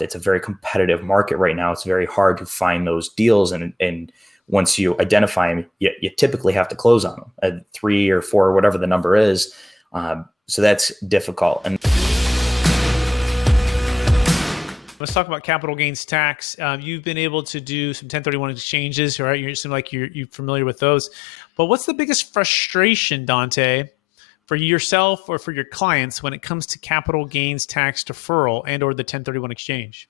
It's a very competitive market right now. It's very hard to find those deals. And once you identify them, you typically have to close on them at 3 or 4, whatever the number is. So that's difficult. And let's talk about capital gains tax. You've been able to do some 1031 exchanges, right? You seem like you're familiar with those. But what's the biggest frustration, Dante, for yourself or for your clients when it comes to capital gains tax deferral and or the 1031 exchange?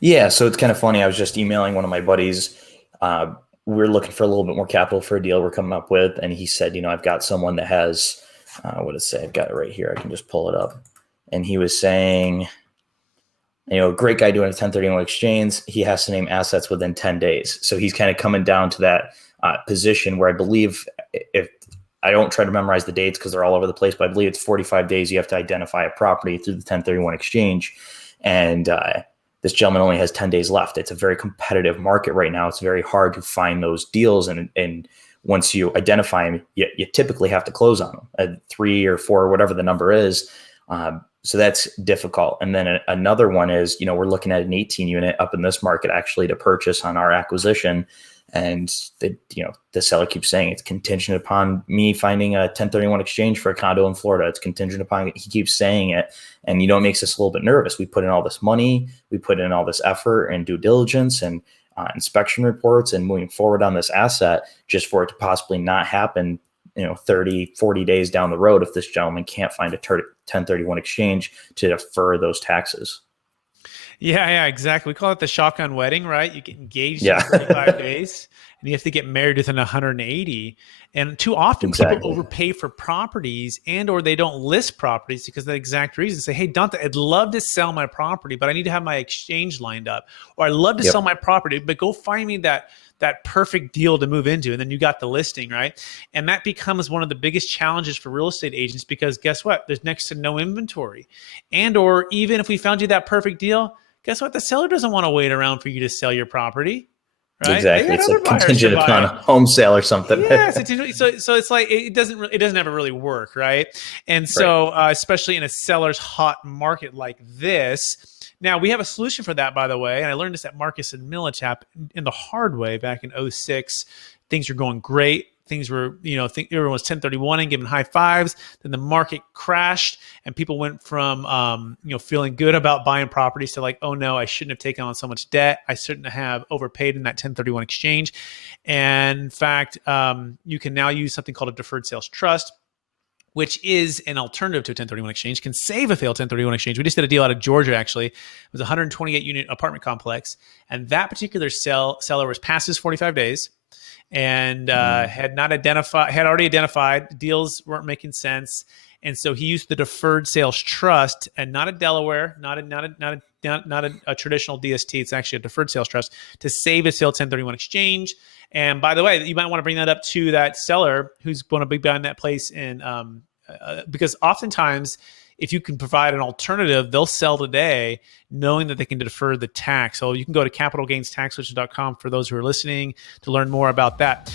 Yeah, so it's kind of funny. I was just emailing one of my buddies. We're looking for a little bit more capital for a deal we're coming up with. And he said, I've got someone that has, what does it say? I've got it right here. I can just pull it up. And he was saying, great guy doing a 1031 exchange. He has to name assets within 10 days. So he's kind of coming down to that position where I believe, if I don't try to memorize the dates because they're all over the place, but I believe it's 45 days you have to identify a property through the 1031 exchange. And this gentleman only has 10 days left. It's a very competitive market right now. It's very hard to find those deals. And once you identify them, you typically have to close on them at 3 or 4, whatever the number is. So that's difficult. And then another one is, we're looking at an 18 unit up in this market actually to purchase on our acquisition. And the seller keeps saying it's contingent upon me finding a 1031 exchange for a condo in Florida. It's contingent upon, he keeps saying it. And, it makes us a little bit nervous. We put in all this money, we put in all this effort and due diligence and inspection reports and moving forward on this asset just for it to possibly not happen 30, 40 days down the road if this gentleman can't find a 1031 exchange to defer those taxes. Yeah, exactly. We call it the shotgun wedding, right? You get engaged in 35 days and you have to get married within 180. And too often people overpay for properties and or they don't list properties because of that exact reason. Say, hey, Dante, I'd love to sell my property, but I need to have my exchange lined up. Or I'd love to sell my property, but go find me that perfect deal to move into. And then you got the listing, right? And that becomes one of the biggest challenges for real estate agents because guess what? There's next to no inventory. And or even if we found you that perfect deal, guess what? The seller doesn't want to wait around for you to sell your property. Right? Exactly. It's like contingent upon a home sale or something. Yes. So it's like, it doesn't ever really work. Right. And so, especially in a seller's hot market like this, now we have a solution for that, by the way. And I learned this at Marcus and Millichap in the hard way back in 2006. Things were going great. Things were, everyone was 1031 and giving high fives. Then the market crashed and people went from, feeling good about buying properties to like, oh no, I shouldn't have taken on so much debt. I shouldn't have overpaid in that 1031 exchange. And in fact, you can now use something called a Deferred Sales Trust, which is an alternative to a 1031 exchange, can save a failed 1031 exchange. We just did a deal out of Georgia, actually. It was a 128 unit apartment complex. And that particular seller was past his 45 days. And had already identified deals weren't making sense, and so he used the Deferred Sales Trust, and not a Delaware, not a traditional DST. It's actually a Deferred Sales Trust to save his failed 1031 exchange. And by the way, you might want to bring that up to that seller who's going to be buying that place in because oftentimes, if you can provide an alternative, they'll sell today knowing that they can defer the tax. So you can go to capitalgainstaxsolutions.com for those who are listening to learn more about that.